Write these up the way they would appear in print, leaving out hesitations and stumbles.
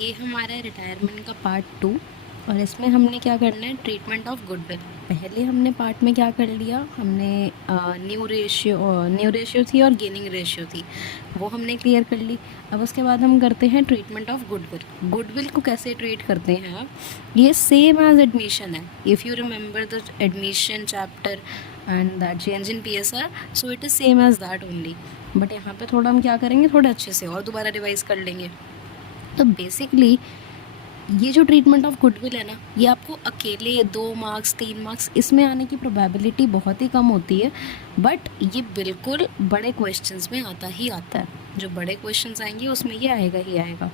ये हमारा रिटायरमेंट का पार्ट 2 और इसमें हमने क्या करना है, ट्रीटमेंट ऑफ गुडविल। पहले हमने पार्ट में क्या कर लिया, हमने न्यू रेशियो थी और गेनिंग रेशियो थी, वो हमने क्लियर कर ली। अब उसके बाद हम करते हैं ट्रीटमेंट ऑफ गुडविल। गुडविल को कैसे ट्रीट करते हैं आप, ये सेम एज एडमिशन है। If you remember the admission chapter and that change in PSR, so it is same as that only. But यहाँ पे थोड़ा हम क्या करेंगे, थोड़ा अच्छे से और दोबारा रिवाइज कर लेंगे। तो बेसिकली ये जो ट्रीटमेंट ऑफ गुडविल है ना, ये आपको अकेले 2 मार्क्स 3 मार्क्स इसमें आने की प्रोबेबिलिटी बहुत ही कम होती है, बट ये बिल्कुल बड़े क्वेश्चंस में आता ही आता है। जो बड़े क्वेश्चंस आएंगे उसमें ये आएगा ही आएगा।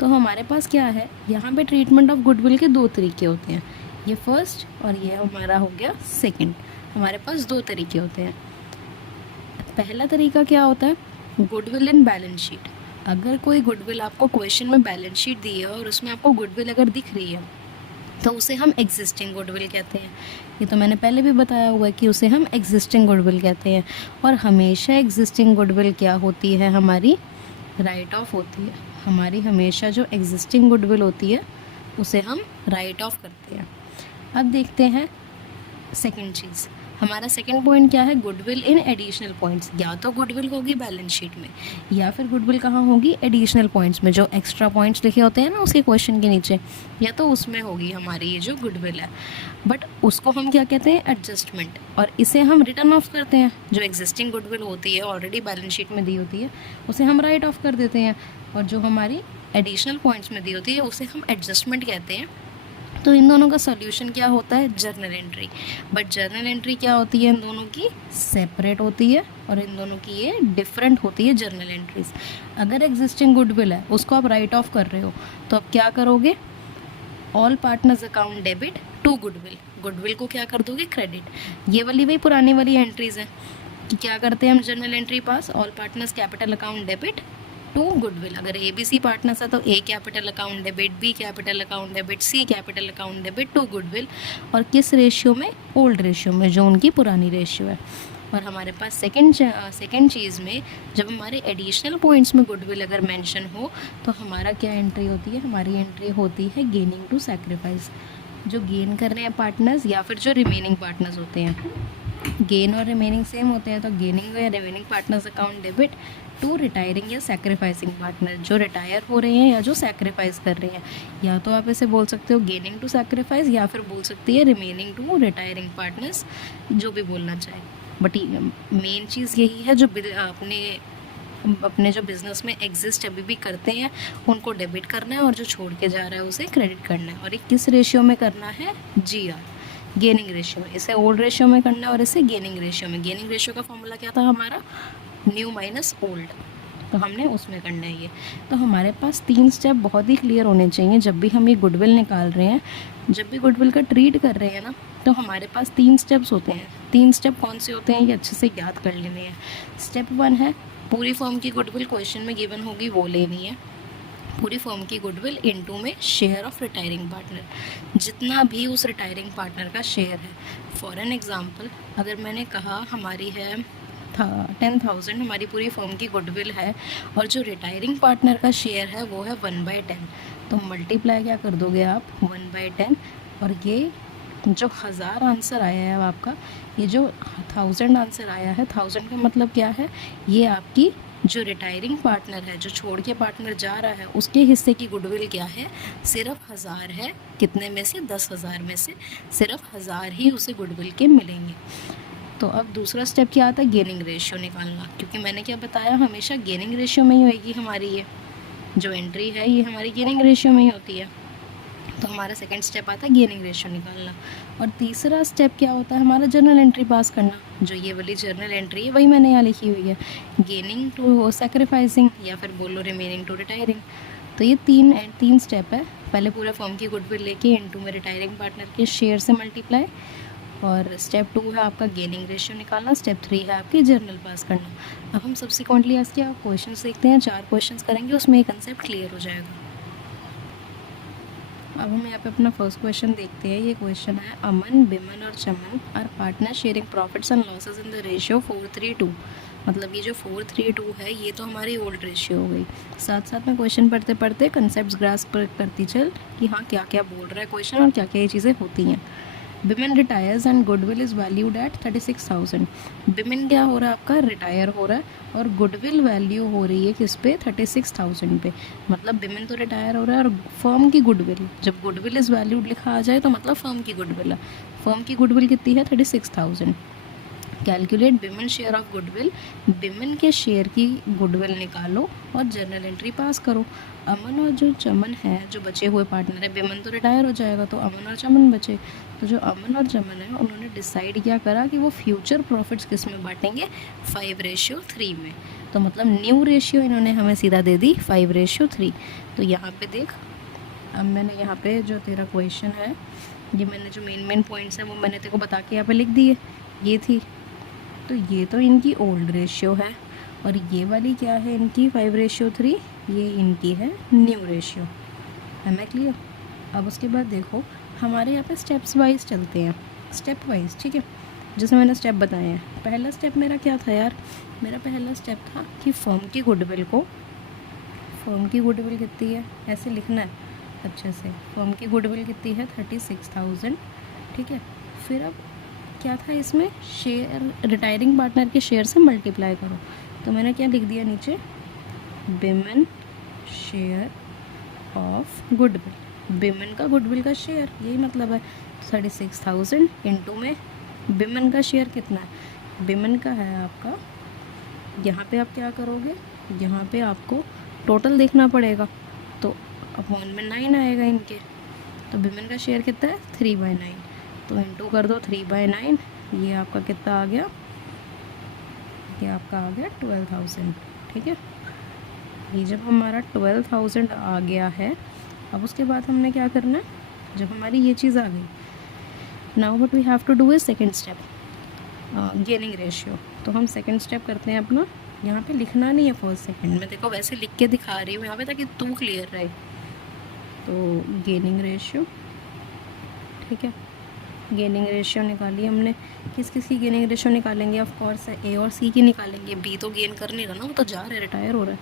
तो हमारे पास क्या है, यहाँ पे ट्रीटमेंट ऑफ गुडविल के 2 तरीके होते हैं, ये फर्स्ट और ये हमारा हो गया सेकेंड। हमारे पास 2 तरीके होते हैं। पहला तरीका क्या होता है, गुडविल इन बैलेंस शीट। अगर कोई गुडविल आपको क्वेश्चन में बैलेंस शीट दी है और उसमें आपको गुडविल अगर दिख रही है तो उसे हम एग्जिस्टिंग गुडविल कहते हैं। ये तो मैंने पहले भी बताया हुआ है कि उसे हम एग्जिस्टिंग गुडविल कहते हैं। और हमेशा एग्जिस्टिंग गुडविल क्या होती है, हमारी राइट ऑफ होती है। हमारी हमेशा जो एग्जिस्टिंग गुडविल होती है उसे हम राइट ऑफ करते हैं। अब देखते हैं सेकेंड चीज़। हमारा सेकंड पॉइंट क्या है, गुडविल इन एडिशनल पॉइंट्स। या तो गुडविल होगी बैलेंस शीट में, या फिर गुडविल कहाँ होगी, एडिशनल पॉइंट्स में, जो एक्स्ट्रा पॉइंट्स लिखे होते हैं ना उसके क्वेश्चन के नीचे, या तो उसमें होगी हमारी ये जो गुडविल है। बट उसको हम क्या कहते हैं, एडजस्टमेंट, और इसे हम रिटर्न ऑफ करते हैं। जो एग्जिस्टिंग गुडविल होती है ऑलरेडी बैलेंस शीट में दी होती है उसे हम राइट ऑफ कर देते हैं, और जो हमारी एडिशनल पॉइंट्स में दी होती है उसे हम एडजस्टमेंट कहते हैं। तो इन दोनों का सॉल्यूशन क्या होता है, journal entry. But journal entry क्या होती है, इन दोनों की सेपरेट होती है और इन दोनों की ये डिफरेंट होती है जर्नल एंट्रीज। अगर एग्जिस्टिंग गुडविल है उसको आप राइट ऑफ कर रहे हो तो आप क्या करोगे, all partners account debit to goodwill. Goodwill को क्या कर दोगे, क्रेडिट। ये वाली वही पुरानी वाली एंट्रीज हैं कि क्या करते हैं हम journal entry pass, all partners capital account debit to goodwill. अगर ABC पार्टनर्स है तो A capital account debit, B capital account debit, C capital account debit to goodwill. और किस रेशियो में, ओल्ड रेशियो में, जो उनकी पुरानी रेशियो है। और हमारे पास सेकंड चीज़ में जब हमारे एडिशनल पॉइंट्स में गुडविल अगर मेंशन हो तो हमारा क्या एंट्री होती है, हमारी एंट्री होती है गेनिंग टू सैक्रिफाइस। जो गेन कर रहे हैं पार्टनर्स या फिर जो रिमेनिंग पार्टनर्स होते हैं, गेन और रिमेनिंग सेम होते हैं, तो गेनिंग या remaining partners account debit to retiring या सैक्रिफाइसिंग पार्टनर। जो रिटायर हो रहे हैं या जो सैक्रिफाइस कर रहे हैं, या तो आप इसे बोल सकते हो गेनिंग टू सैक्रिफाइस, या फिर बोल सकती है रिमेनिंग टू रिटायरिंग पार्टनर्स, जो भी बोलना चाहे। बट मेन चीज़ यही है, जो अपने जो बिज़नेस में एग्जिस्ट अभी भी करते हैं उनको डेबिट करना है, और जो छोड़ के जा रहा है उसे क्रेडिट करना है। और ये किस रेशियो में करना है, GR, गेनिंग रेशियो में। इसे ओल्ड रेशियो में करना है और इसे गेनिंग रेशियो में। गेनिंग रेशियो का फॉर्मूला क्या था हमारा, न्यू माइनस ओल्ड, तो हमने उसमें करना है ये। तो हमारे पास 3 स्टेप बहुत ही क्लियर होने चाहिए जब भी हम ये गुडविल निकाल रहे हैं। जब भी गुडविल का ट्रीट कर रहे हैं ना, तो हमारे पास 3 स्टेप्स होते हैं। 3 स्टेप कौन से होते हैं ये अच्छे से याद कर लेने हैं। स्टेप 1 है, पूरी फर्म की गुडविल क्वेश्चन में गिवन होगी वो लेनी है। पूरी फर्म की गुडविल इनटू में शेयर ऑफ रिटायरिंग पार्टनर, जितना भी उस रिटायरिंग पार्टनर का शेयर है। फॉर एन एग्जांपल, अगर मैंने कहा हमारी है 10,000 हमारी पूरी फर्म की गुडविल है, और जो रिटायरिंग पार्टनर का शेयर है वो है 1/10, तो मल्टीप्लाई क्या कर दोगे आप, 1/10। और ये जो 1000 आंसर आया है आपका, ये जो 1000 आंसर आया है, 1000 का मतलब क्या है, ये आपकी जो रिटायरिंग पार्टनर है, जो छोड़ के पार्टनर जा रहा है, उसके हिस्से की गुडविल क्या है, सिर्फ 1000 है। कितने में से, 10,000 में से सिर्फ 1000 ही उसे गुडविल के मिलेंगे। तो अब दूसरा स्टेप क्या आता है, गेनिंग रेशियो निकालना। क्योंकि मैंने क्या बताया, हमेशा गेनिंग रेशियो में ही होगी हमारी ये जो एंट्री है, ये हमारी गेनिंग रेशियो में ही होती है। तो हमारा सेकंड स्टेप आता है गेनिंग रेशियो निकालना। और तीसरा स्टेप क्या होता है, हमारा जर्नल एंट्री पास करना। जो ये वाली जर्नल एंट्री है वही मैंने यहाँ लिखी हुई है, गेनिंग टू सैक्रिफाइसिंग, या फिर बोलो रिमेनिंग टू रिटायरिंग। तो ये तीन स्टेप है। पहले पूरा फर्म की गुडविल लेके इनटू में रिटायरिंग पार्टनर के शेयर से मल्टीप्लाई, और स्टेप 2 है आपका गेनिंग रेशियो निकालना, स्टेप 3 है आपकी जर्नल पास करना। अब हम सब्सिक्वेंटली आज के क्वेश्चन देखते हैं। 4 क्वेश्चन करेंगे, उसमें ये कंसेप्ट क्लियर हो जाएगा। अब हम यहाँ पे अपना फर्स्ट क्वेश्चन देखते हैं। ये क्वेश्चन है, अमन, बिमन और Chaman are partner sharing profits and losses in the ratio 4:3:2। मतलब ये जो 4:3:2 है ये तो हमारी ओल्ड रेशियो हो गई। साथ साथ में क्वेश्चन पढ़ते पढ़ते कंसेप्ट ग्रास्प करती चल कि हाँ क्या क्या बोल रहा है क्वेश्चन और क्या क्या ये चीज़ें होती हैं। Biman retires and goodwill is valued at 36,000। Biman क्या हो रहा है आपका, रिटायर हो रहा है, और गुडविल वैल्यू हो रही है किस पे, 36,000 पे। मतलब बिमिन तो रिटायर हो रहा है और फर्म की गुडविल, जब गुडविल इज़ वैल्यूड लिखा आ जाए तो मतलब फर्म की गुडविल है। फर्म की गुडविल कितनी है, 36,000। Calculate Biman share of goodwill. Biman के शेयर की गुडविल निकालो और जर्नल एंट्री पास करो। अमन और जो चमन है, जो बचे हुए पार्टनर है, बिमन तो रिटायर हो जाएगा तो अमन और चमन बचे। तो जो अमन और चमन है उन्होंने डिसाइड क्या करा कि वो फ्यूचर प्रॉफिट्स किस में बांटेंगे, 5:3 में। तो मतलब न्यू रेशियो इन्होंने हमें सीधा दे दी 5:3। तो यहाँ पे देख, अब मैंने यहाँ पे जो तेरा क्वेश्चन है, ये मैंने जो मेन पॉइंट्स हैं वो मैंने तेरे को बता के यहाँ पे लिख दिए। ये थी, तो ये तो इनकी ओल्ड रेशियो है, और ये वाली क्या है इनकी 5:3, ये इनकी है न्यू रेशियो। है मैं क्लियर। अब उसके बाद देखो हमारे यहाँ पे स्टेप्स वाइज चलते हैं, स्टेप वाइज, ठीक है, जैसे मैंने स्टेप बताए हैं। पहला स्टेप मेरा क्या था यार, मेरा पहला स्टेप था कि फर्म की गुडविल को, फर्म की गुडविल कितनी है ऐसे लिखना है अच्छे से। फर्म की गुडविल कितनी है, 36,000, ठीक है। फिर अब क्या था इसमें, शेयर, रिटायरिंग पार्टनर के शेयर से मल्टीप्लाई करो। तो मैंने क्या लिख दिया नीचे, Biman share of goodwill, Biman का गुडविल का शेयर, यही मतलब है। 36,000 इंटू में बिमन का शेयर कितना है, बिमन का है आपका, यहाँ पे आप क्या करोगे, यहाँ पे आपको टोटल देखना पड़ेगा, तो अपॉन में 9 आएगा इनके। तो बिमन का शेयर कितना है, 3/9, तो इंटू कर दो 3/9, ये आपका कितना आ गया, ये आपका आ गया 12,000, ठीक है। ये जब हमारा 12,000 आ गया है, अब उसके बाद हमने क्या करना है, जब हमारी ये चीज़ आ गई, now what we have to do is second step, gaining ratio. तो हम सेकंड स्टेप करते हैं अपना, यहाँ पे लिखना नहीं है फर्स्ट सेकंड, मैं देखो वैसे लिख के दिखा रही हूँ यहाँ पे ताकि तू क्लियर रहे। तो गेनिंग रेशियो, ठीक है, गेनिंग रेशियो निकाली हमने। किस किस की गेनिंग रेशियो निकालेंगे, ऑफ कोर्स ए और सी की निकालेंगे। बी तो गेन कर नहीं रहा ना, वो तो जा रहा है, रिटायर हो रहा है।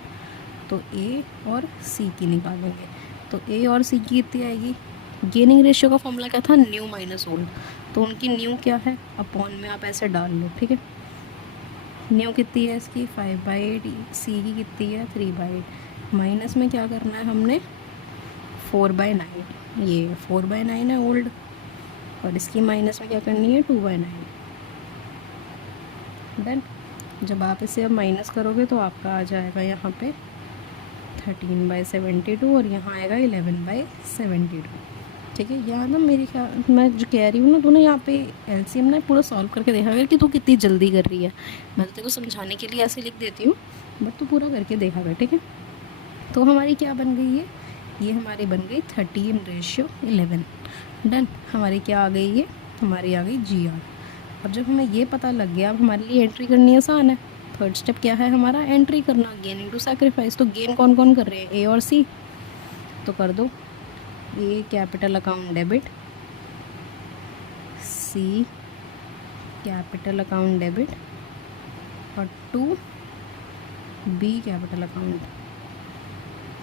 तो ए और सी की निकालेंगे। तो ए और सी की कितनी आएगी, गेनिंग रेशियो का फॉर्मूला क्या था, न्यू माइनस ओल्ड। तो उनकी न्यू क्या है, अपॉन में आप ऐसे डाल लो, ठीक है। न्यू कितनी है इसकी 5/8, सी की कितनी है 3/8, माइनस में क्या करना है हमने 4/9, ये 4/9 है ओल्ड, और इसकी माइनस में क्या करनी है 2/9। डन। जब आप इसे अब माइनस करोगे तो आपका आ जाएगा यहाँ पे 13/72, और यहाँ आएगा 11/72, ठीक है। यहाँ ना मेरी ख्याल, मैं जो कह रही हूँ ना, तू ना यहाँ पे एलसीएम ना पूरा सॉल्व करके देखा कर कि तू कितनी जल्दी कर रही है। मैं तो तेरे को समझाने के लिए ऐसे लिख देती हूँ, बट तू पूरा करके देखा कर, ठीक है। तो हमारी क्या बन गई है, ये हमारी बन गई 13:11। डन। हमारी क्या आ गई, ये हमारी आ गई GR। अब जब हमें ये पता लग गया, अब हमारे लिए एंट्री करनी आसान है। थर्ड स्टेप क्या है हमारा, एंट्री करना, गेन इनटू सैक्रिफाइस। तो गेन कौन कौन कर रहे हैं, ए और सी, तो कर दो। ए कैपिटल अकाउंट डेबिट, सी कैपिटल अकाउंट डेबिट, और 2 बी कैपिटल अकाउंट,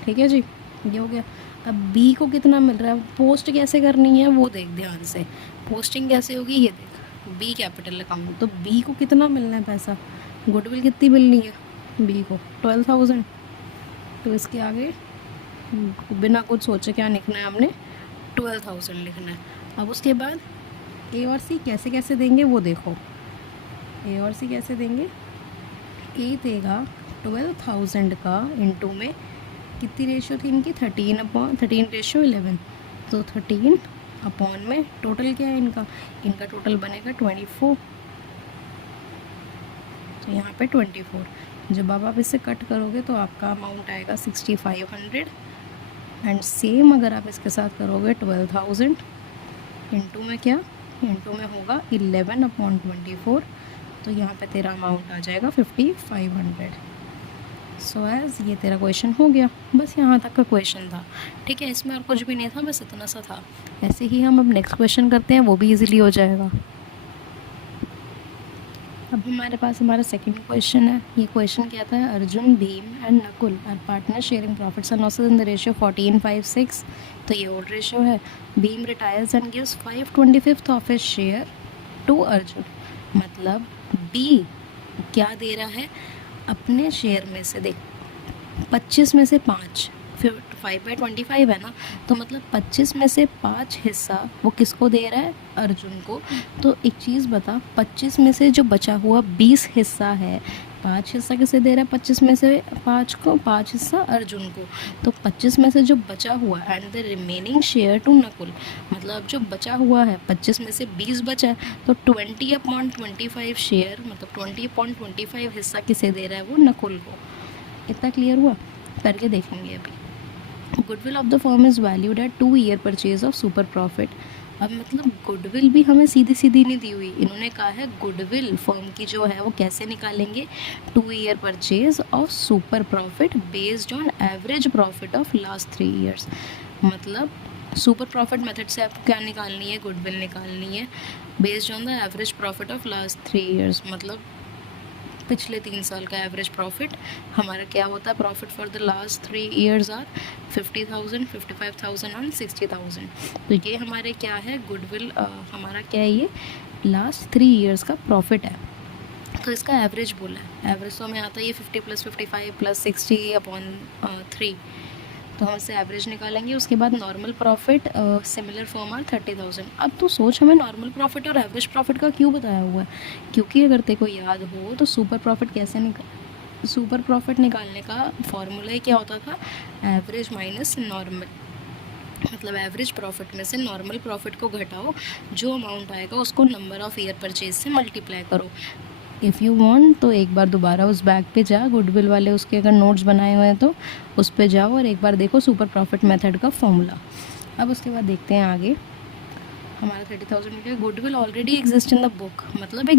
ठीक है जी, ये हो गया। अब बी को कितना मिल रहा है, पोस्ट कैसे करनी है वो देख ध्यान से, पोस्टिंग कैसे होगी ये देख, बी कैपिटल अकाउंट। तो बी को कितना मिलना है पैसा, गुडविल कितनी मिलनी है बी को 12,000। तो इसके आगे बिना कुछ सोचे क्या लिखना है हमने, 12,000 लिखना है। अब उसके बाद ए और सी कैसे कैसे देंगे वो देखो, ए और सी कैसे देंगे, ए देगा 12,000 का इंटू में कितनी रेशियो थी इनकी, 13/11। तो 13 अपॉन में टोटल क्या है इनका, इनका टोटल बनेगा 24, तो यहाँ पे 24। जब आप इसे कट करोगे तो आपका अमाउंट आएगा 6,500। एंड सेम अगर आप इसके साथ करोगे 12,000 इंटू में क्या, इंटू में होगा 11/24, तो यहाँ पे तेरा अमाउंट आ जाएगा 5,500। सो एज ये तेरा क्वेश्चन हो गया, बस यहाँ तक का क्वेश्चन था, ठीक है। इसमें और कुछ भी नहीं था, बस इतना सा था। ऐसे ही हम अब नेक्स्ट क्वेश्चन करते हैं, वो भी इजीली हो जाएगा। अब हमारे पास हमारा सेकंड क्वेश्चन है। ये क्वेश्चन कहता है Arjun, Bhim and Nakul are partner sharing profits and losses in the ratio 14:5:6। तो ये ओल्ड रेशियो है। Bhim retires and gives 5/25 of his share to Arjun. मतलब बी क्या दे रहा है, अपने शेयर में से, देख 25 में से 5, फिर 5/25 है ना, तो मतलब 25 में से 5 हिस्सा वो किसको दे रहा है, अर्जुन को। तो एक चीज़ बता, 25 में से जो बचा हुआ 20 हिस्सा है, 5 हिस्सा किसे दे रहा है, 25 में से 5 को, 5 हिस्सा अर्जुन को। तो 25 में से जो बचा हुआ and the remaining share to Nakul, मतलब जो बचा हुआ है 25 में से 20 बचा है, तो 20/25 शेयर, मतलब 20/25 हिस्सा किसे दे रहा है, वो नकुल को। इतना क्लियर हुआ? करके देखेंगे अभी। Goodwill of the firm is valued eight 2 year purchase of super profit. अब मतलब गुडविल भी हमें सीधी सीधी नहीं दी हुई, इन्होंने कहा है गुडविल फर्म की जो है वो कैसे निकालेंगे, 2 year purchase of super profit based on average profit of last 3 years. मतलब सुपर प्रॉफिट मेथड से आपको क्या निकालनी है, गुडविल निकालनी है based on the average profit of last 3 years. मतलब पिछले 3 साल का एवरेज प्रॉफिट हमारा क्या होता है, profit for the last 3 years are 50,000, 55,000 और 60,000। तो ये हमारे क्या है, गुडविल हमारा क्या है, ये लास्ट 3 ईयर्स का प्रॉफिट है। तो इसका एवरेज बोला है, एवरेज तो हमें आता है ये 50 + 55 + 60/3। तो हम इससे एवरेज निकालेंगे। उसके बाद normal profit, similar firm are 30,000। अब तो सोच, हमें नॉर्मल प्रॉफिट और एवरेज प्रॉफिट का क्यों बताया हुआ है, क्योंकि अगर तेरे को याद हो तो सुपर प्रॉफिट निकालने का फॉर्मूला ही क्या होता था, एवरेज माइनस नॉर्मल। मतलब एवरेज प्रॉफिट में से नॉर्मल प्रॉफिट को घटाओ, जो अमाउंट आएगा उसको नंबर ऑफ़ ईयर परचेज से मल्टीप्लाई करो। इफ़ यू वांट तो एक बार दोबारा उस बैग पे जा, गुडविल वाले उसके अगर नोट्स बनाए हुए हैं तो उस पे जाओ और एक बार देखो सुपर प्रॉफिट मेथड का फॉर्मूला। अब उसके बाद देखते हैं आगे। हमारा 30,000 मिल गया। Goodwill already exist in the book, मतलब एक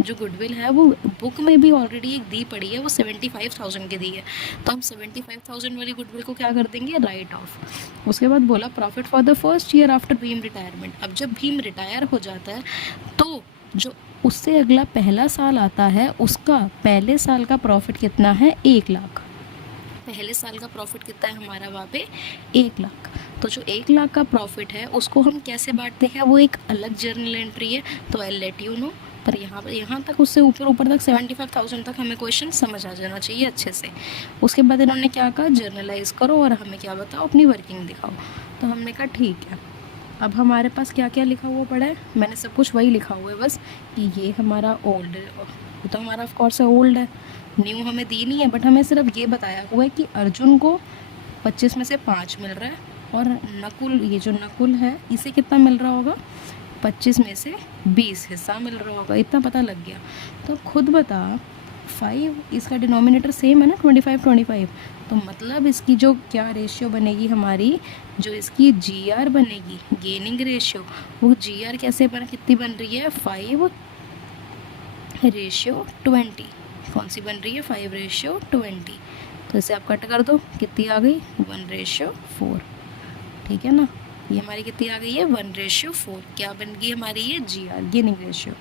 जो गुडविल है वो बुक में भी ऑलरेडी एक दी पड़ी है, वो 75,000 की दी है। तो हम 75,000 वाली गुडविल को क्या कर देंगे, राइट ऑफ। उसके बाद बोला profit for the first year after Bhim retirement. अब जब भीम रिटायर हो जाता है तो जो उससे अगला पहला साल आता है, उसका पहले साल का प्रॉफिट कितना है, 1 लाख। पहले साल का प्रॉफिट कितना है हमारा वहाँ पे, 1 लाख। तो जो 1 लाख का प्रॉफिट है उसको हम कैसे बांटते हैं, वो एक अलग जर्नल एंट्री है, तो आई लेट यू नो। पर यहाँ तक, उससे ऊपर तक 75,000 तक हमें क्वेश्चन समझ आ जाना चाहिए अच्छे से। उसके बाद इन्होंने क्या कहा, जर्नलाइज करो और हमें क्या बताओ, अपनी वर्किंग दिखाओ। तो हमने कहा ठीक है। अब हमारे पास क्या क्या लिखा हुआ पड़ा है, मैंने सब कुछ वही लिखा हुआ है बस, कि ये हमारा ओल्ड है, वो तो हमारा ऑफ कोर्स ओल्ड है, न्यू हमें दी नहीं है, बट हमें सिर्फ ये बताया हुआ है कि अर्जुन को 25 में से 5 मिल रहा है, और नकुल, ये जो नकुल है इसे कितना मिल रहा होगा, 25 में से 20 हिस्सा मिल रहा होगा। इतना पता लग गया। तो खुद बता, 5 इसका डिनोमिनेटर सेम है ना, 25 तो मतलब इसकी जो क्या रेशियो बनेगी हमारी, जो इसकी GR बनेगी, गेनिंग रेशियो, वो GR कैसे कितनी बन रही है, 5:20। कौन सी बन रही है, 5:20। तो इसे आप कट कर दो, कितनी आ गई, 1:4। ठीक है ना, ये हमारी कितनी आ गई है, 1:4। क्या बन गई हमारी ये, GR, गेनिंग रेशियो।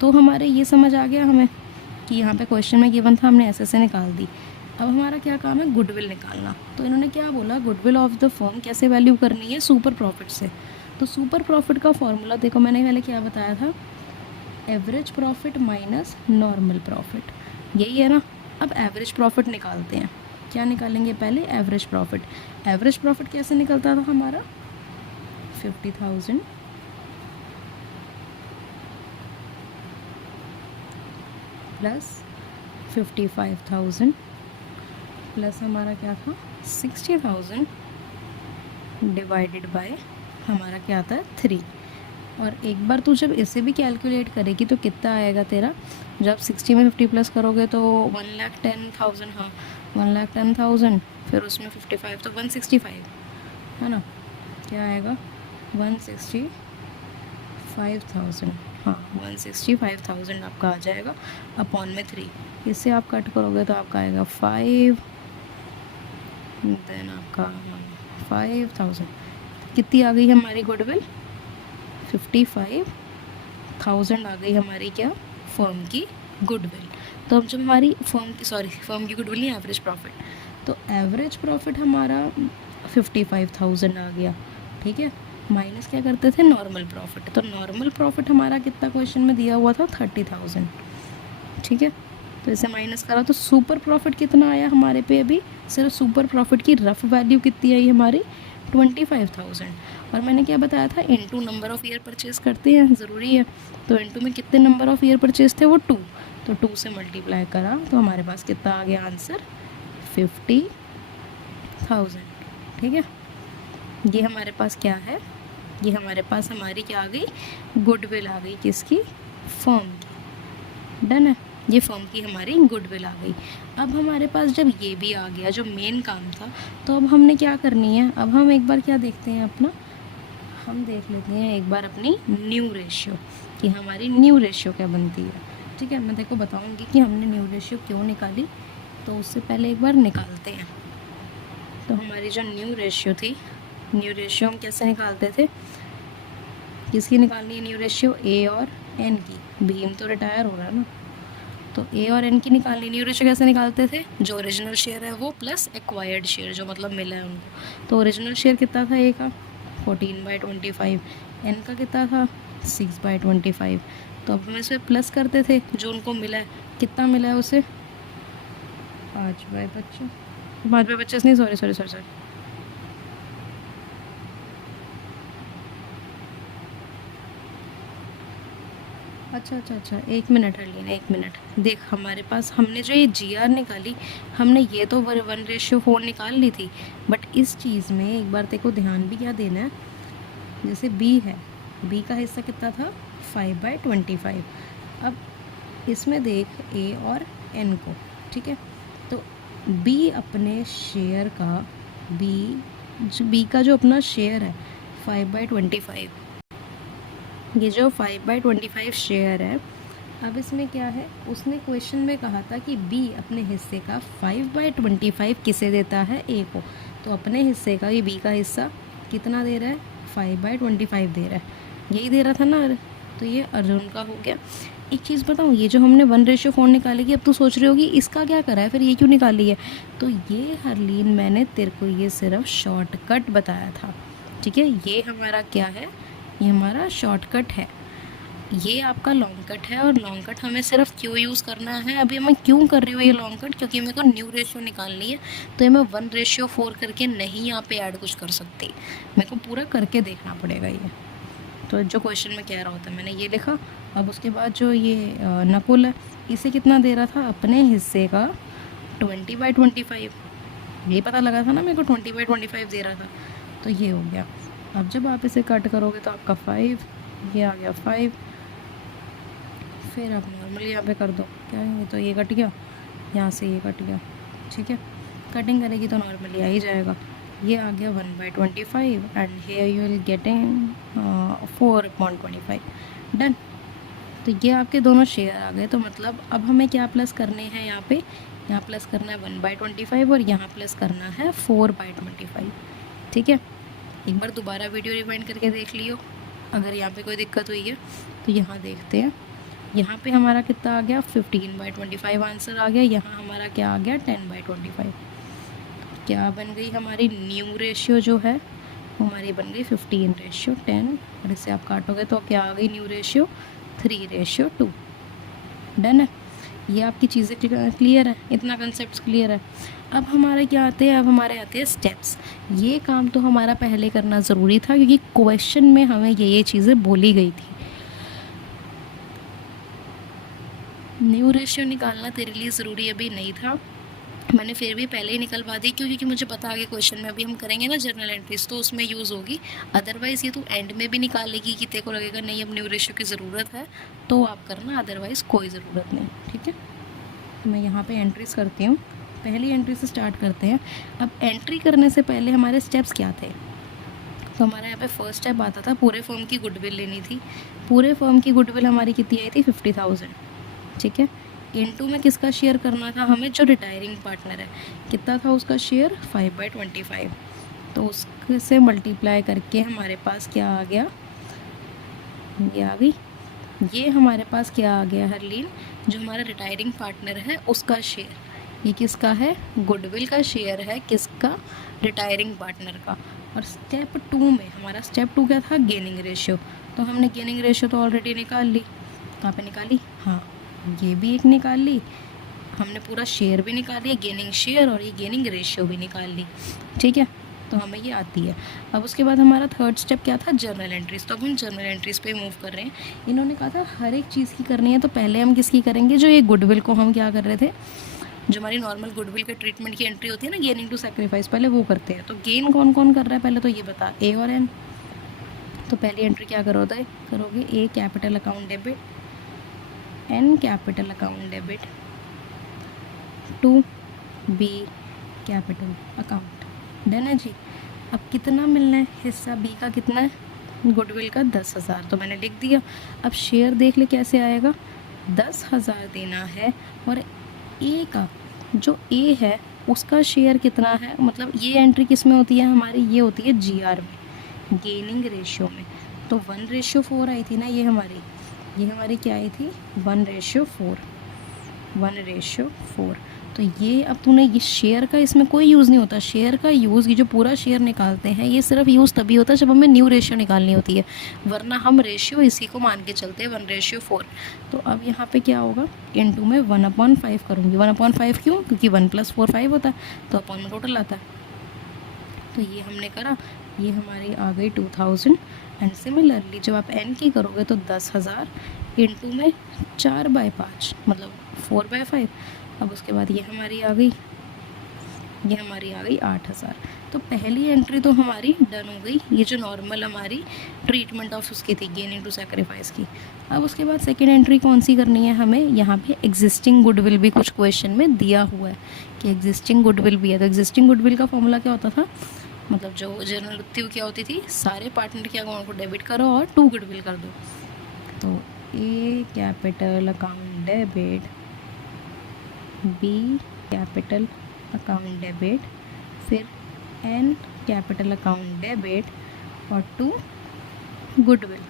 तो हमारे ये समझ आ गया हमें कि यहाँ पे क्वेश्चन में गिवन था, हमने ऐसे निकाल दी। अब हमारा क्या काम है, गुडविल निकालना। तो इन्होंने क्या बोला, गुडविल ऑफ द फर्म कैसे वैल्यू करनी है, सुपर प्रॉफिट से। तो सुपर प्रॉफिट का फॉर्मूला देखो, मैंने पहले क्या बताया था, average profit minus normal profit, यही है ना। अब एवरेज प्रॉफिट निकालते हैं। क्या निकालेंगे पहले, एवरेज प्रॉफिट। एवरेज प्रॉफिट कैसे निकलता था हमारा, 50,000 प्लस 55,000 प्लस हमारा क्या था, 60,000 डिवाइडेड बाय हमारा क्या आता है, 3। और एक बार तू जब इसे भी कैलकुलेट करेगी तो कितना आएगा तेरा, जब 60 में 50 प्लस करोगे तो 1,10,000, हाँ 1,10,000, फिर उसमें 55 तो 165 है ना, क्या आएगा 165,000, हाँ 165,000 आपका आ जाएगा अपॉन में 3। इससे आप कट करोगे तो आपका आएगा 5, देन आपका 5,000। कितनी आ गई हमारी गुडविल, 55,000 आ गई हमारी क्या, फर्म की गुडविल। तो अब जब हमारी फर्म की गुडविल नहीं, एवरेज प्रॉफिट, तो एवरेज प्रॉफिट हमारा 55,000 आ गया, ठीक है। माइनस क्या करते थे, नॉर्मल प्रॉफिट, तो नॉर्मल प्रॉफिट हमारा कितना क्वेश्चन में दिया हुआ था, 30,000, ठीक है। तो इसे माइनस करा तो सुपर प्रॉफिट कितना आया हमारे पे, अभी सिर्फ सुपर प्रॉफिट की रफ वैल्यू कितनी आई हमारी, 25,000। और मैंने क्या बताया था, into number of year purchase करते हैं, ज़रूरी है। तो इनटू में कितने नंबर ऑफ़ ईयर परचेज़ थे, वो 2, तो 2 से मल्टीप्लाई करा तो हमारे पास कितना आ गया आंसर, 50,000, ठीक है। ये हमारे पास क्या है, ये हमारे पास हमारी क्या आ गई, गुडविल आ गई, किसकी, फर्म की। डन है, ये फर्म की हमारी गुडविल आ गई। अब हमारे पास जब ये भी आ गया जो मेन काम था, तो अब हमने क्या करनी है, अब हम एक बार क्या देखते हैं अपना, हम देख लेते हैं एक बार अपनी न्यू रेशियो, कि हमारी न्यू रेशियो क्या बनती है, ठीक है। मैं देखो बताऊंगी कि हमने न्यू रेशियो क्यों निकाली, तो उससे पहले एक बार निकालते हैं। तो हमारी जो न्यू रेशियो थी, न्यू रेशियो हम कैसे निकालते थे, किसकी निकालनी है न्यू रेशियो, ए और एन की। भीम तो रिटायर हो रहा है ना, तो ए और एन की निकालनी। न्यू रेशियो कैसे निकालते थे, जो ओरिजिनल शेयर है वो प्लस एक्वायर्ड शेयर, जो मतलब मिला है उनको। तो ओरिजिनल शेयर कितना था ए का, 14/25, एन का कितना था, 6/25। तो अब हम इसमें प्लस करते थे, जो उनको मिला है, कितना मिला है उसे, 5/25, 5/25 नहीं, सॉरी सॉरी सॉरी सॉरी, अच्छा, एक मिनट हरलीन, एक मिनट देख, हमारे पास हमने जो ये GR निकाली, हमने ये तो 1:4 निकाल ली थी, बट इस चीज़ में एक बार तेरे को ध्यान भी क्या देना है, जैसे B है, B का हिस्सा कितना था, 5/25। अब इसमें देख A और N को, ठीक है। तो B अपने शेयर का, B का जो अपना शेयर है 5/25, ये जो 5/25 शेयर है, अब इसमें क्या है, उसने क्वेश्चन में कहा था कि B अपने हिस्से का 5/25 किसे देता है, A को। तो अपने हिस्से का, ये B का हिस्सा कितना दे रहा है, 5/25 दे रहा है, यही दे रहा था ना। तो ये अर्जुन का हो गया। एक चीज़ बताऊँ, ये जो हमने 1:4 निकाली की, अब तू सोच रही होगी इसका क्या करा है, फिर ये क्यों निकाली है। तो ये हरलीन, मैंने तेरे को ये सिर्फ शॉर्टकट बताया था, ठीक है। ये हमारा क्या है, ये हमारा शॉर्टकट है, ये आपका लॉन्ग कट है। और लॉन्ग कट हमें सिर्फ क्यों यूज़ करना है, अभी मैं क्यों कर रही हूँ ये लॉन्ग कट, क्योंकि मेरे को न्यू रेशियो निकालनी है। तो ये मैं 1:4 करके नहीं यहाँ पे ऐड कुछ कर सकती, मेरे को पूरा करके देखना पड़ेगा ये। तो जो क्वेश्चन में कह रहा होता है, मैंने ये लिखा। अब उसके बाद जो ये नकुल है, इसे कितना दे रहा था, अपने हिस्से का 20/25, ये पता लगा था ना मेरे को, 20/25 दे रहा था, तो ये हो गया। अब जब आप इसे कट करोगे तो आपका 5, ये आ गया 5, फिर आप नॉर्मली यहाँ पे कर दो, क्या है, तो ये कट गया, यहाँ से ये कट गया, ठीक है। कटिंग करेगी तो नॉर्मली आ ही जाएगा। ये आ गया 1/25 and here you will getting 4/25, done. तो ये आपके दोनों शेयर आ गए। तो मतलब अब हमें क्या प्लस करने हैं यहाँ पे, यहाँ प्लस करना है 1/25 और यहाँ प्लस करना है 4/25, ठीक है। एक बार दोबारा वीडियो रिवाइंड करके देख लियो अगर यहाँ पे कोई दिक्कत हुई है। तो यहाँ देखते हैं, यहाँ पे हमारा कितना आ गया, 15/25 आंसर आ गया। यहाँ हमारा क्या आ गया, 10/25। क्या बन गई हमारी न्यू रेशियो जो है, वो हमारी बन गई 15:10, और इसे आप काटोगे तो क्या आ गई न्यू रेशियो, 3:2। डन है, ये आपकी चीज़ें क्लियर है, इतना कंसेप्ट क्लियर है। अब हमारे क्या आते हैं, अब हमारे आते हैं स्टेप्स। ये काम तो हमारा पहले करना ज़रूरी था, क्योंकि क्वेश्चन में हमें ये चीज़ें बोली गई थी। न्यू रेशियो निकालना तेरे लिए ज़रूरी अभी नहीं था, मैंने फिर भी पहले ही निकलवा दी, क्योंकि मुझे पता आगे क्वेश्चन में अभी हम करेंगे ना जर्नल एंट्रीज, तो उसमें यूज़ होगी। अदरवाइज़ ये तो एंड में भी निकालेगी कि तेरे को लगेगा नहीं अब न्यू रेशियो की ज़रूरत है तो आप करना, अदरवाइज़ कोई ज़रूरत नहीं, ठीक है। तो मैं यहाँ पे एंट्रीज करती हूँ, पहली एंट्री से स्टार्ट करते हैं। अब एंट्री करने से पहले हमारे स्टेप्स क्या थे, तो हमारा यहाँ पे फर्स्ट स्टेप आता था, पूरे फर्म की गुडविल लेनी थी। पूरे फर्म की गुडविल हमारी कितनी आई थी, 50,000, ठीक है। इनटू में किसका शेयर करना था हमें, जो रिटायरिंग पार्टनर है, कितना था उसका शेयर, 5/25। तो उससे मल्टीप्लाई करके हमारे पास क्या आ गया, ये आ गई, ये हमारे पास क्या आ गया हरलीन, जो हमारा रिटायरिंग पार्टनर है उसका शेयर, ये किसका है, गुडविल का शेयर है, किसका, रिटायरिंग पार्टनर का। और स्टेप 2 में हमारा स्टेप 2 क्या था, गेनिंग रेशियो। तो हमने गेनिंग रेशियो तो ऑलरेडी निकाल ली, कहाँ पे निकाली, हाँ ये भी एक निकाल ली, हमने पूरा शेयर भी निकाल लिया, गेनिंग शेयर, और ये गेनिंग रेशियो भी निकाल ली, ठीक है। तो हमें ये आती है। अब उसके बाद हमारा थर्ड स्टेप क्या था, जर्नल एंट्रीज। तो अब हम जर्नल एंट्रीज पे मूव कर रहे हैं। इन्होंने कहा था हर एक चीज़ की करनी है, तो पहले हम किसकी करेंगे, जो ये गुडविल को हम क्या कर रहे थे, जो हमारी नॉर्मल गुडविल के ट्रीटमेंट की एंट्री होती है ना, गेनिंग टू सेक्रीफाइस, पहले वो करते हैं। तो गेन कौन कौन कर रहा है पहले तो ये बता, ए और एन। तो पहली एंट्री क्या करोगे, A capital account debit, N capital account debit, to B capital account. Done है जी। अब कितना मिलना है हिस्सा, बी का कितना है, गुडविल का 10,000, तो मैंने लिख दिया। अब शेयर देख ले कैसे आएगा, 10,000 देना है, और ए का, जो ए है उसका शेयर कितना है, मतलब ये एंट्री किस में होती है हमारी, ये होती है जीआर में, गेनिंग रेशियो में। तो 1:4 आई थी ना ये हमारी क्या आई थी, 1:4, 1:4। तो ये अब तूने ये शेयर का, इसमें कोई यूज़ नहीं होता, शेयर का यूज़, ये जो पूरा शेयर निकालते हैं ये सिर्फ यूज़ तभी होता है जब हमें न्यू रेशियो निकालनी होती है, वरना हम रेशियो इसी को मान के चलते हैं, 1:4। तो अब यहाँ पे क्या होगा, इनटू में 1/5 करूँगी। 1/5 क्यों, क्योंकि 1 + 4 5 होता है, तो अपॉन में टोटल आता है। तो ये हमने करा, ये हमारी आ गई 2000। एंड सिमिलरली जब आप एन की करोगे तो 10,000 इनटू में 4/5, मतलब 4/5। अब उसके बाद ये हमारी आ गई 8,000। तो पहली एंट्री तो हमारी डन हो गई, ये जो नॉर्मल हमारी ट्रीटमेंट ऑफ उसकी थी, गेनिंग टू सैक्रिफाइस की। अब उसके बाद सेकेंड एंट्री कौन सी करनी है हमें, यहाँ पे एग्जिस्टिंग गुडविल भी कुछ क्वेश्चन में दिया हुआ है कि एग्जिस्टिंग गुडविल भी है। तो एग्जिस्टिंग गुडविल का फॉर्मूला क्या होता था, मतलब जो जनरल मृत्यु क्या होती थी, सारे पार्टनर के अकाउंट को डेबिट करो और 2 गुडविल कर दो। तो A capital account debit, B capital account debit, फिर एन कैपिटल अकाउंट डेबिट, और 2 गुडविल।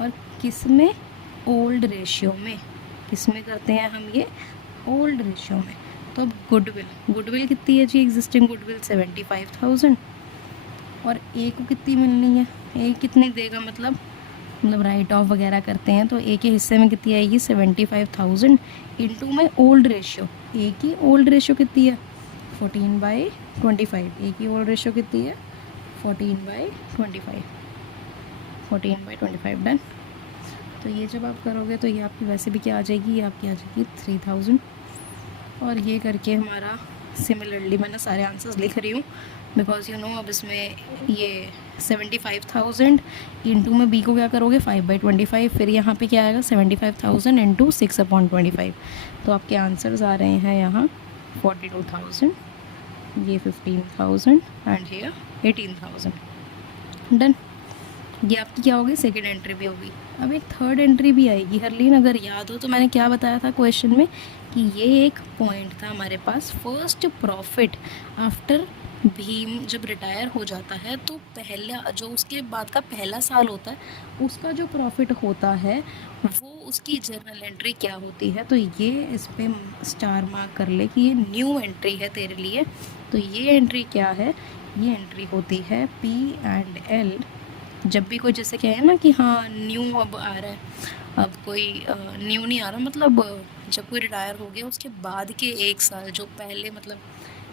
और किस में, ओल्ड रेशियो में, किस में करते हैं हम ये, ओल्ड रेशियो में। तो अब गुडविल कितनी है जी, एग्जिस्टिंग गुडविल 75,000, और ए को कितनी मिलनी है, ए कितनी देगा, मतलब राइट ऑफ वगैरह करते हैं तो ए के हिस्से में कितनी आएगी, 75,000 इनटू में ओल्ड रेशियो। ए की ओल्ड रेशियो कितनी है, 14/25। ए की ओल्ड रेशियो कितनी है, 14/25, 14/25। डन। तो ये जब आप करोगे तो ये आपकी वैसे भी क्या आ जाएगी, ये आपकी आ जाएगी 3,000। और ये करके हमारा सिमिलरली मैंने सारे आंसर्स लिख रही हूँ बिकॉज यू नो अब इसमें ये 75,000 इंटू में बी को क्या करोगे 5/25, फिर यहाँ पे क्या आएगा 75,000 इंटू 6/25। तो आपके आंसर्स आ रहे हैं यहाँ 42,000, ये 15,000 एंड ये 18,000। डन। ये आपकी क्या होगी, सेकेंड एंट्री भी होगी। अब एक थर्ड एंट्री भी आएगी हरलीन, अगर याद हो तो मैंने क्या बताया था क्वेश्चन में कि ये एक पॉइंट था हमारे पास, फर्स्ट प्रॉफिट आफ्टर भीम जब रिटायर हो जाता है तो पहला जो उसके बाद का पहला साल होता है उसका जो प्रॉफिट होता है वो उसकी जर्नल एंट्री क्या होती है। तो ये इस पर स्टार मार्क कर ले कि ये न्यू एंट्री है तेरे लिए। तो ये एंट्री क्या है, ये एंट्री होती है P&L। जब भी कोई जैसे क्या है ना कि हाँ न्यू अब आ रहा है, अब कोई न्यू नहीं आ रहा, मतलब जब कोई रिटायर हो गया उसके बाद के 1 साल जो पहले मतलब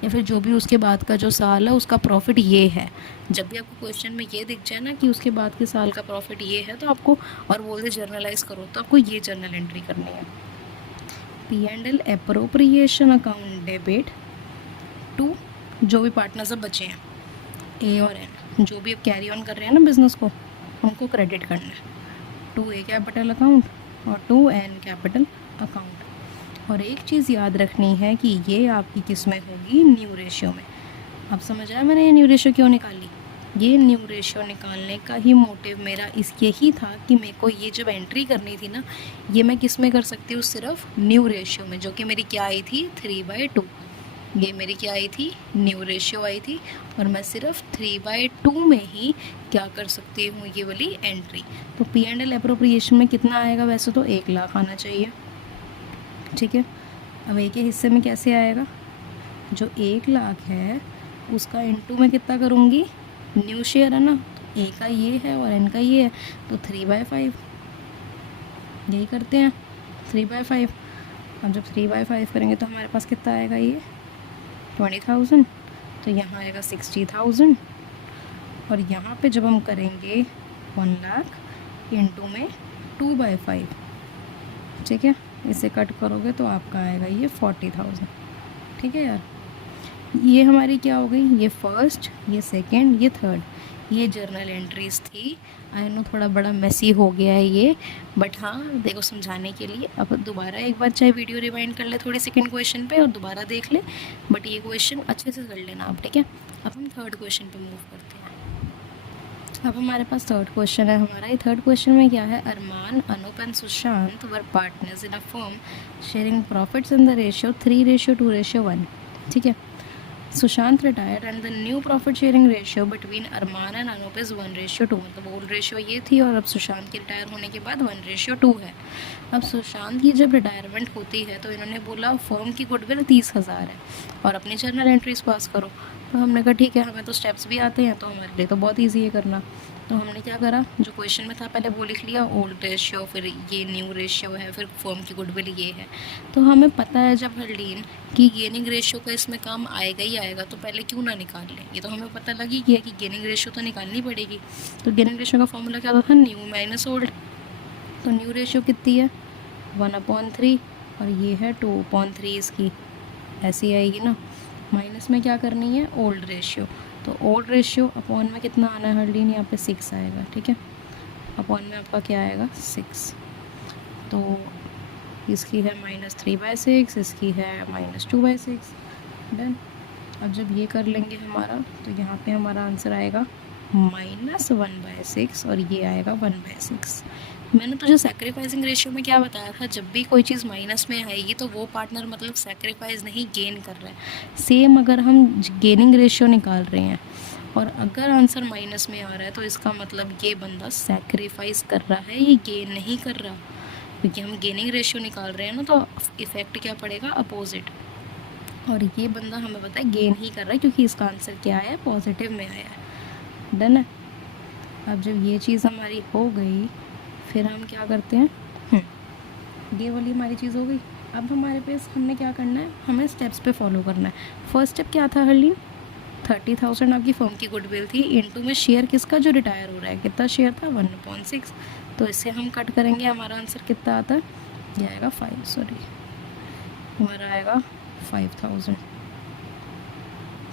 या फिर जो भी उसके बाद का जो साल है उसका प्रॉफिट ये है। जब भी आपको क्वेश्चन में ये दिख जाए ना कि उसके बाद के साल का प्रॉफिट ये है तो आपको और बोलते जर्नलाइज करो तो आपको ये जर्नल एंट्री करनी है। P&L appropriation account debit to जो भी पार्टनर्स अब बचे हैं ए और एन, जो भी अब कैरी ऑन कर रहे हैं ना बिजनेस को, उनको क्रेडिट करना है टू ए कैपिटल अकाउंट और टू एन कैपिटल अकाउंट। और एक चीज़ याद रखनी है कि ये आपकी किस में होगी, न्यू रेशियो में। अब समझ आया मैंने ये न्यू रेशियो क्यों निकाली। ये न्यू रेशियो निकालने का ही मोटिव मेरा यही था कि मेरे को ये जब एंट्री करनी थी ना ये मैं किस में कर सकती हूँ, सिर्फ न्यू रेशियो में, जो कि मेरी क्या आई थी 3/2। ये मेरी क्या आई थी, न्यू रेशियो आई थी, और मैं सिर्फ 3/2 में ही क्या कर सकती हूँ, ये वाली एंट्री। तो P&L एप्रोप्रिएशन में कितना आएगा, वैसे तो 1 लाख आना चाहिए, ठीक है। अब ए के हिस्से में कैसे आएगा, जो 1,00,000 है उसका इंटू में कितना करूँगी, न्यू शेयर है ना, तो ए का ये है और एन का ये है, तो 3/5 यही करते हैं, 3/5। अब जब 3/5 करेंगे तो हमारे पास कितना आएगा, ये 20,000, तो यहाँ आएगा 60,000। और यहाँ पे जब हम करेंगे 1,00,000 इंटू में 2/5, ठीक है, इसे कट करोगे तो आपका आएगा ये 40,000। ठीक है यार, ये हमारी क्या हो गई, ये फर्स्ट, ये सेकंड, ये थर्ड, ये जर्नल एंट्रीज थी। आई नो थोड़ा बड़ा मेसी हो गया है ये, बट हाँ देखो समझाने के लिए। अब दोबारा एक बार चाहे वीडियो रिवाइंड कर ले थोड़ी सेकंड क्वेश्चन पे और दोबारा देख ले, बट ये क्वेश्चन अच्छे से कर लेना आप, ठीक है। अब हम थर्ड क्वेश्चन पे मूव करते हैं। अब हमारे पास थर्ड क्वेश्चन है हमारा। ये थर्ड क्वेश्चन में क्या है, Armaan, Anoop and Sushant were partners in a firm sharing profits in the ratio 3:2:1। ठीक है, Sushant retired and the new profit sharing ratio between Armaan and Anoop is 1:2। मतलब ओल्ड रेशियो ये थी और अब सुशांत के रिटायर होने के बाद 1:2 है। अब सुशांत की जब रिटायरमेंट होती है तो इन्होंने बोला फर्म की गुडविल 30,000 है और अपनी जर्नल एंट्रीज पास करो। तो हमने कहा ठीक है, हमें तो स्टेप्स भी आते हैं तो हमारे लिए तो बहुत ईजी है करना। तो हमने क्या करा, जो क्वेश्चन में था पहले वो लिख लिया, ओल्ड रेशियो, फिर ये न्यू रेशियो है, फिर फर्म की गुडविल ये है। तो हमें पता है जब हरलीन कि गेनिंग रेशियो का इसमें काम आएगा ही आएगा, तो पहले क्यों ना निकाल लें। ये तो हमें पता लग ही गया कि गेनिंग रेशियो तो निकालनी पड़ेगी। तो गेनिंग रेशियो का फॉर्मूला क्या होता था, न्यू माइनस ओल्ड। तो न्यू रेशियो कितनी है, 1/3 और ये है 2/3 इसकी, ऐसी आएगी ना। माइनस में क्या करनी है, ओल्ड रेशियो। तो ओल्ड रेशियो अपॉन में कितना आना है हरलीन, यहाँ पे 6 आएगा। ठीक है, अपॉन में आपका क्या आएगा, 6। तो इसकी है -3/6, इसकी है -2/6। डन। अब जब ये कर लेंगे हमारा, तो यहाँ पे हमारा आंसर आएगा -1/6 और ये आएगा 1/6। मैंने तुझे सैक्रिफाइसिंग रेशियो में क्या बताया था, जब भी कोई चीज़ माइनस में आएगी तो वो पार्टनर मतलब सैक्रिफाइस नहीं गेन कर रहा है। सेम अगर हम गेनिंग रेशियो निकाल रहे हैं और अगर आंसर माइनस में आ रहा है तो इसका मतलब ये बंदा सैक्रिफाइस कर रहा है, ये गेन नहीं कर रहा। क्योंकि हम गेनिंग रेशियो निकाल रहे हैं ना, तो इफ़ेक्ट क्या पड़ेगा, अपोजिट। और ये बंदा हमें पता है गेन ही कर रहा है क्योंकि इसका आंसर क्या आया, पॉजिटिव में आया है। डन है। अब जब ये चीज़ हमारी हो गई, फिर हम क्या करते हैं, ये वाली हमारी चीज़ हो गई। अब हमारे पास हमने क्या करना है, हमें स्टेप्स पे फॉलो करना है। फर्स्ट स्टेप क्या था हरलीन, 30,000 आपकी फर्म की गुडविल थी, इनटू में शेयर किसका, जो रिटायर हो रहा है, कितना शेयर था, 1/6। तो इससे हम कट करेंगे, हमारा आंसर कितना आता है, ये आएगा 5, सॉरी हमारा आएगा 5,000।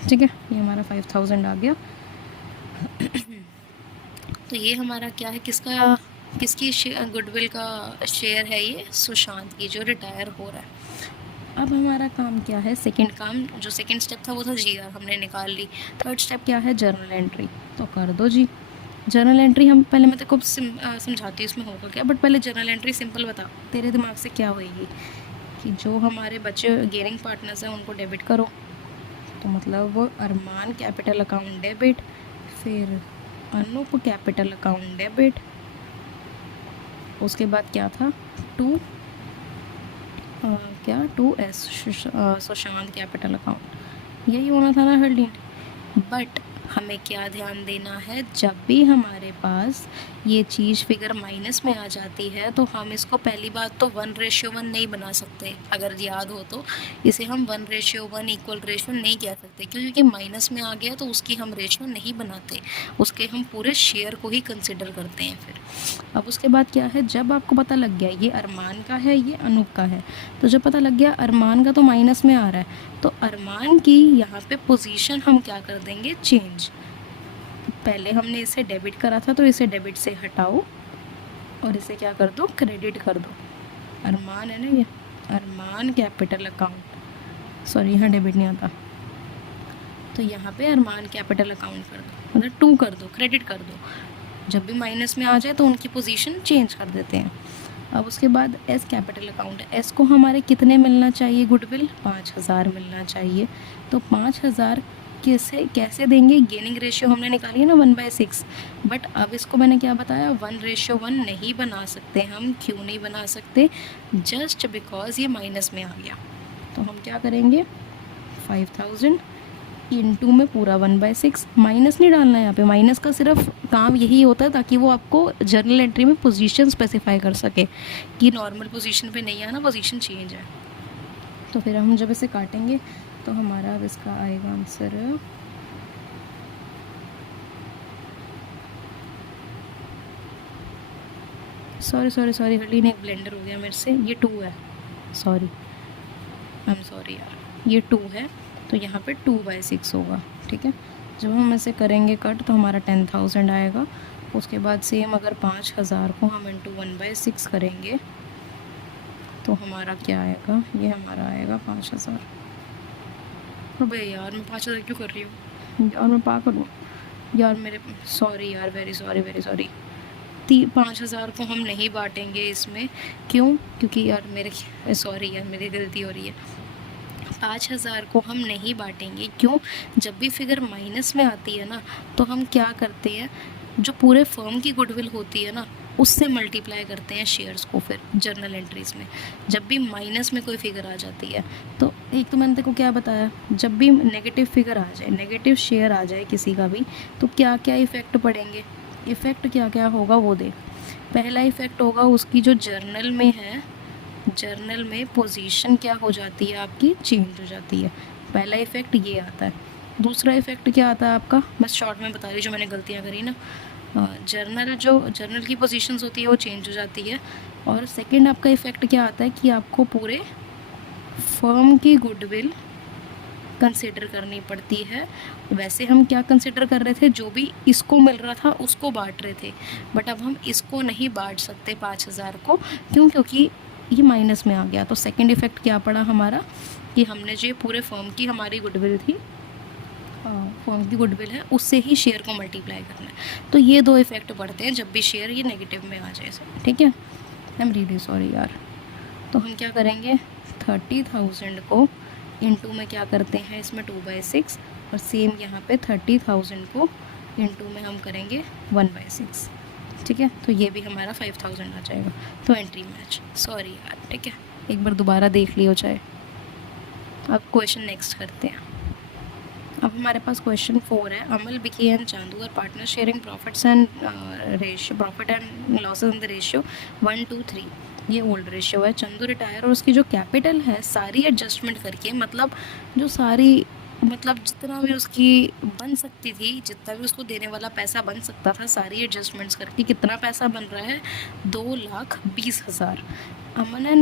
ठीक है, ये हमारा 5,000 आ गया। तो ये हमारा क्या है, किसकी गुडविल का शेयर है, ये सुशांत की जो रिटायर हो रहा है। अब हमारा काम क्या है, सेकंड काम, जो सेकंड स्टेप था वो था जीआर, हमने निकाल ली। थर्ड स्टेप क्या है, जर्नल एंट्री। तो कर दो जी जर्नल एंट्री। हम पहले मैं तेको समझाती हूँ इसमें होगा क्या, बट पहले जर्नल एंट्री सिंपल बता, तेरे दिमाग से क्या होएगी कि जो हमारे बच्चे गेनिंग पार्टनर्स हैं उनको डेबिट करो। तो मतलब वो अरमान कैपिटल अकाउंट डेबिट, फिर अनूप कैपिटल अकाउंट डेबिट, उसके बाद क्या था, 2S सुशांत कैपिटल अकाउंट, यही होना था ना हरलीन। बट हमें क्या ध्यान देना है, जब भी हमारे पास ये चीज़ फिगर माइनस में आ जाती है तो हम इसको पहली बात तो 1:1 नहीं बना सकते। अगर याद हो तो इसे हम 1:1 इक्वल रेशियो नहीं कह सकते, क्योंकि माइनस में आ गया तो उसकी हम रेशियो नहीं बनाते, उसके हम पूरे शेयर को ही कंसिडर करते हैं। फिर अब उसके बाद क्या है, जब आपको पता लग गया ये अरमान का है, ये अनूप का है, तो जब पता लग गया अरमान का तो माइनस में आ रहा है, तो अरमान की यहाँ पे पोजीशन हम क्या कर देंगे, चेंज। पहले हमने इसे डेबिट करा था तो इसे डेबिट से हटाओ और इसे क्या कर दो, क्रेडिट कर दो। अरमान है ना, ये अरमान कैपिटल अकाउंट, सॉरी यहाँ डेबिट नहीं आता, तो यहाँ पे अरमान कैपिटल अकाउंट कर दो, मतलब 2 कर दो, क्रेडिट कर दो। जब भी माइनस में आ जाए तो उनकी पोजीशन चेंज कर देते हैं। अब उसके बाद एस कैपिटल अकाउंट, एस को हमारे कितने मिलना चाहिए गुडविल, 5,000 मिलना चाहिए। तो 5,000 कैसे कैसे देंगे, गेनिंग रेशियो हमने निकाली है ना 1/6, बट अब इसको मैंने क्या बताया 1:1 नहीं बना सकते हम। क्यों नहीं बना सकते? जस्ट बिकॉज ये माइनस में आ गया। तो हम क्या करेंगे 5000 इंटू में पूरा 1/6, माइनस नहीं डालना है यहाँ पे। माइनस का सिर्फ काम यही होता है ताकि वो आपको जर्नल एंट्री में पोजीशन स्पेसिफाई कर सके कि नॉर्मल पोजीशन पे नहीं आना, पोजीशन चेंज है। तो फिर हम जब इसे काटेंगे तो हमारा अब इसका आएगा आंसर सॉरी हल्दी ने एक ब्लेंडर हो गया मेरे से, ये 2 है, सॉरी आई एम सॉरी यार, ये 2 है। तो यहाँ पे 2/6 होगा, ठीक है। जब हम इसे करेंगे कट तो हमारा 10,000 आएगा। उसके बाद सेम अगर 5,000 को हम इंटू 1/6 करेंगे तो हमारा क्या आएगा, ये हमारा आएगा 5,000। अबे यार मैं 5,000 क्यों कर रही हूँ यार, मैं पागल हूँ यार, मेरे सॉरी यार, वेरी सॉरी 5,000 को हम नहीं बांटेंगे इसमें। क्यों? क्योंकि यार मेरे सॉरी यार, मेरी गलती हो रही है। 5,000 को हम नहीं बांटेंगे, क्यों? जब भी फिगर माइनस में आती है ना तो हम क्या करते हैं, जो पूरे फर्म की गुडविल होती है ना उससे मल्टीप्लाई करते हैं शेयर्स को फिर जर्नल एंट्रीज में। जब भी माइनस में कोई फिगर आ जाती है तो एक तो मैंने देखो क्या बताया, जब भी नेगेटिव फिगर आ जाए, नेगेटिव शेयर आ जाए किसी का भी, तो क्या क्या इफ़ेक्ट पड़ेंगे। इफ़ेक्ट क्या क्या होगा वो देख। पहला इफ़ेक्ट होगा उसकी जो जर्नल में है, जर्नल में पोजीशन क्या हो जाती है आपकी, चेंज हो जाती है। पहला इफ़ेक्ट ये आता है। दूसरा इफ़ेक्ट क्या आता है आपका, मैं शॉर्ट में बता रही हूँ जो मैंने गलतियाँ करी ना। जर्नल की पोजीशंस होती है वो चेंज हो जाती है। और सेकंड आपका इफ़ेक्ट क्या आता है कि आपको पूरे फर्म की गुडविल कंसिडर करनी पड़ती है। वैसे हम क्या कंसिडर कर रहे थे, जो भी इसको मिल रहा था उसको बांट रहे थे, बट अब हम इसको नहीं बांट सकते 5,000 को। क्यों? क्योंकि ये माइनस में आ गया। तो सेकंड इफ़ेक्ट क्या पड़ा हमारा कि हमने जो पूरे फर्म की हमारी गुडविल थी, फर्म की गुडविल है, उससे ही शेयर को मल्टीप्लाई करना है। तो ये 2 इफ़ेक्ट पड़ते हैं जब भी शेयर ये नेगेटिव में आ जाए, ठीक है। आई एम रियली सॉरी यार। तो हम क्या करेंगे 30,000 को इंटू में क्या करते हैं इसमें 2/6, और सेम यहाँ पे 30,000 को इंटू में हम करेंगे 1/6, ठीक है। तो ये भी हमारा 5,000 आ जाएगा। तो एंट्री मैच, सॉरी यार, ठीक है, एक बार दोबारा देख लियो चाहे। अब क्वेश्चन नेक्स्ट करते हैं। अब हमारे पास क्वेश्चन 4 है। Amal, Vicky and Chandu are partner sharing profits and ratio, profit and losses in the ratio 1:3। ये ओल्ड रेशियो है। चंदू रिटायर और उसकी जो कैपिटल है सारी एडजस्टमेंट करके, मतलब जितना भी उसकी बन सकती थी, जितना भी उसको देने वाला पैसा बन सकता था, सारी एडजस्टमेंट्स करके कितना पैसा बन रहा है 2,20,000। अमन और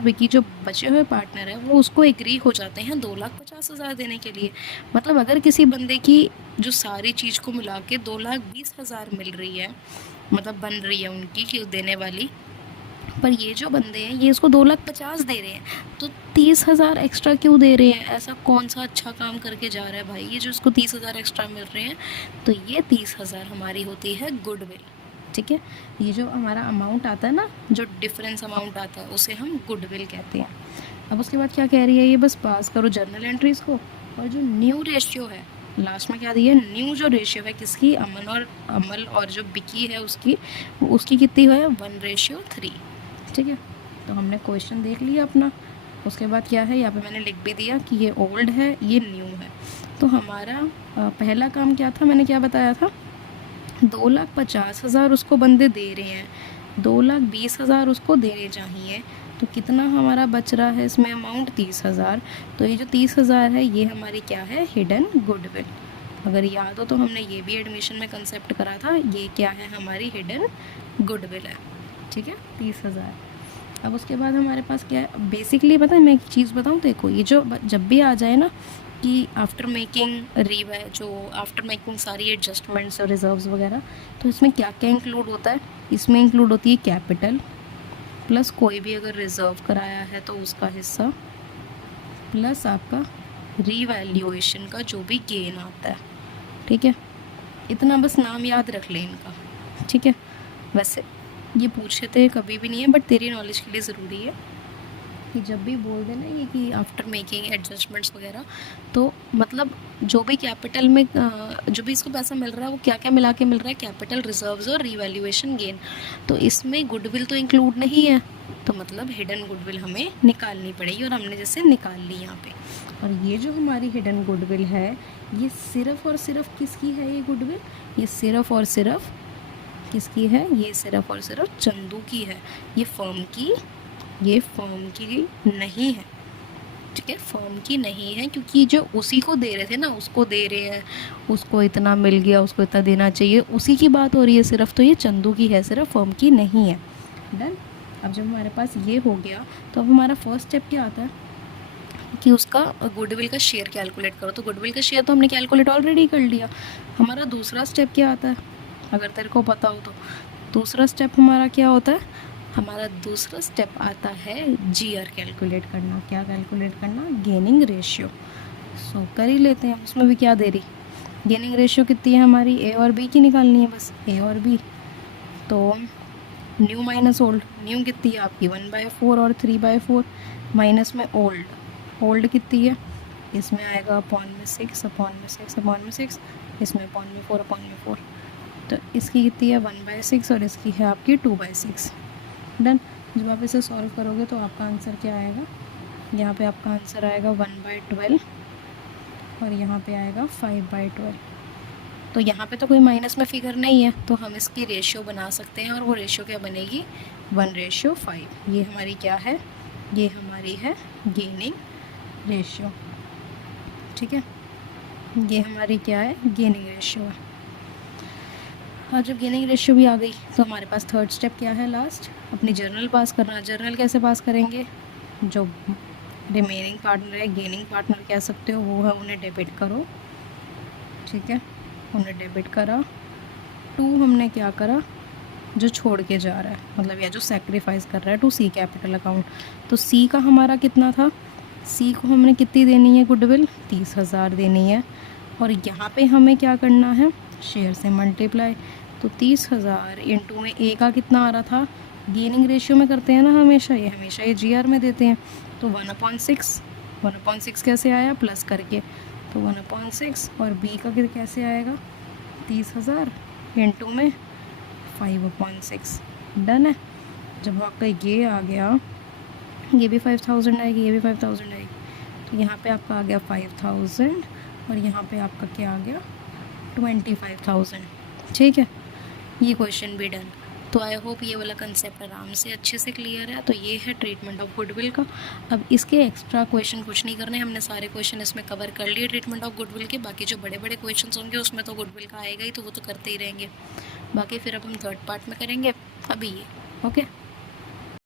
विकी जो बचे हुए पार्टनर है वो उसको एग्री हो जाते हैं 2,50,000 देने के लिए। मतलब अगर किसी बंदे की जो सारी चीज़ को मिला के 2,20,000 मिल रही है, मतलब बन रही है उनकी कि देने वाली, पर ये जो बंदे हैं ये इसको 2,50,000 दे रहे हैं, तो 30,000 एक्स्ट्रा क्यों दे रहे हैं? ऐसा कौन सा अच्छा काम करके जा रहा है भाई ये जो इसको 30,000 एक्स्ट्रा मिल रहे हैं? तो ये 30,000 हमारी होती है गुडविल, ठीक है। ये जो हमारा अमाउंट आता है ना, जो डिफरेंस अमाउंट आता है, उसे हम गुडविल कहते हैं। अब उसके बाद क्या कह रही है ये, बस पास करो जर्नल एंट्रीज़ को, और जो न्यू रेशियो है लास्ट में क्या दी है, न्यू जो रेशियो है किसकी, अमल और जो विकी है उसकी कितनी है 1:3, ठीक है। तो हमने क्वेश्चन देख लिया अपना। उसके बाद क्या है, यहाँ पे मैंने लिख भी दिया कि ये ओल्ड है, ये न्यू है। तो हमारा पहला काम क्या था, मैंने क्या बताया था, 2,50,000 उसको बंदे दे रहे हैं, 2,20,000 उसको देने चाहिए। तो कितना हमारा बच रहा है इसमें अमाउंट, 30,000। तो ये जो 30,000 है ये हमारी क्या है, हिडन गुडविल। अगर याद हो तो हमने ये भी एडमिशन में कंसेप्ट करा था, ये क्या है, हमारी हिडन गुडविल है, ठीक है, 30,000। अब उसके बाद हमारे पास क्या है, बेसिकली पता है, मैं एक चीज़ बताऊँ, देखो ये जो जब भी आ जाए ना कि आफ्टर मेकिंग सारी एडजस्टमेंट्स और रिजर्व्स वगैरह, तो इसमें क्या क्या इंक्लूड होता है, इसमें इंक्लूड होती है कैपिटल प्लस कोई भी अगर रिज़र्व कराया है तो उसका हिस्सा, प्लस आपका रीवैल्यूएशन का जो भी गेन आता है, ठीक है। इतना बस नाम याद रख लें इनका, ठीक है। वैसे ये पूछे थे कभी भी नहीं है, बट तेरी नॉलेज के लिए ज़रूरी है कि जब भी बोल देना ये कि आफ्टर मेकिंग एडजस्टमेंट्स वगैरह, तो मतलब जो भी कैपिटल में जो भी इसको पैसा मिल रहा है वो क्या क्या मिला के मिल रहा है, कैपिटल, रिजर्व्स और रीवैल्यूएशन गेन। तो इसमें गुडविल तो इंक्लूड नहीं है, तो मतलब हिडन गुडविल हमें निकालनी पड़ेगी, और हमने जैसे निकाल ली यहाँ पे। और ये जो हमारी हिडन गुडविल है, ये सिर्फ और सिर्फ किसकी है? ये गुडविल ये सिर्फ और सिर्फ किसकी है? ये सिर्फ और सिर्फ चंदू की है, ये फर्म की नहीं है। ठीक है, फर्म की नहीं है, क्योंकि जो उसी को दे रहे थे ना, उसको दे रहे हैं, उसको इतना मिल गया, उसको इतना देना चाहिए, उसी की बात हो रही है सिर्फ। तो ये चंदू की है, सिर्फ फर्म की नहीं है। डन। अब जब हमारे पास ये हो गया, तो अब हमारा फर्स्ट स्टेप क्या आता है कि उसका गुडविल का शेयर कैलकुलेट करो। तो गुडविल का शेयर तो हमने कैलकुलेट ऑलरेडी कर लिया। हमारा दूसरा स्टेप क्या आता है, अगर तेरे को पता हो तो? दूसरा स्टेप हमारा क्या होता है? हमारा दूसरा स्टेप आता है जीआर कैलकुलेट करना। क्या कैलकुलेट करना? Gaining ratio. सो कर ही लेते हैं, उसमें भी क्या दे रही, गेनिंग रेशियो कितनी है हमारी? ए और बी की निकालनी है, बस ए और बी। तो न्यू माइनस ओल्ड, न्यू कितनी है आपकी 1/4 और 3/4, माइनस में ओल्ड कितनी है? इसमें आएगा अपॉन में 6 अपॉन में 6 अपॉन में 6, इसमें अपॉन में 4 अपॉन में 4। तो इसकी कितनी है 1/6 और इसकी है आपकी 2/6। डन। जब आप इसे सॉल्व करोगे तो आपका आंसर क्या आएगा? यहाँ पे आपका आंसर आएगा 1/12 और यहाँ पे आएगा 5/12। तो यहाँ पे तो कोई माइनस में फिगर नहीं है, तो हम इसकी रेशियो बना सकते हैं, और वो रेशियो क्या बनेगी? 1/5। ये हमारी क्या है? ये हमारी है गेनिंग रेशियो। ठीक है, ये हमारी क्या है? गेनिंग रेशियो है। और जब गेनिंग रेशियो भी आ गई, तो हमारे पास थर्ड स्टेप क्या है? लास्ट, अपनी जर्नल पास करना। जर्नल कैसे पास करेंगे? जो रिमेनिंग पार्टनर है, गेनिंग पार्टनर कह सकते हो, वो है, उन्हें डेबिट करो। ठीक है, उन्हें डेबिट करा। 2 हमने क्या करा? जो छोड़ के जा रहा है, मतलब या जो सेक्रीफाइस कर रहा है, टू सी कैपिटल अकाउंट। तो सी का हमारा कितना था? सी को हमने कितनी देनी है गुडविल? 30,000 देनी है। और यहाँ पे हमें क्या करना है? शेयर से मल्टीप्लाई। तो 30,000 इंटू में ए का कितना आ रहा था? गेनिंग रेशियो में करते हैं ना हमेशा ये जीआर में देते हैं। तो 1/6 कैसे आया? प्लस करके। तो 1/6 और बी का कैसे आएगा? 30,000 इंटू में 5/6। डन है। जब आपका ये आ गया, ये भी 5,000 आएगी, ये भी 5,000 आएगी, तो यहाँ पे आपका आ गया 5,000 और यहाँ पे आपका क्या आ गया? 25,000। ठीक है, ये क्वेश्चन भी डन। तो आई होप ये वाला कंसेप्ट आराम से अच्छे से क्लियर है। तो ये है ट्रीटमेंट ऑफ गुडविल का। अब इसके एक्स्ट्रा क्वेश्चन कुछ नहीं करने, हमने सारे क्वेश्चन इसमें कवर कर लिए ट्रीटमेंट ऑफ गुडविल के। बाकी जो बड़े बड़े क्वेश्चन होंगे उसमें तो गुडविल का आएगा ही, तो वो तो करते ही रहेंगे। बाकी फिर अब हम थर्ड पार्ट में करेंगे अभी ये। ओके।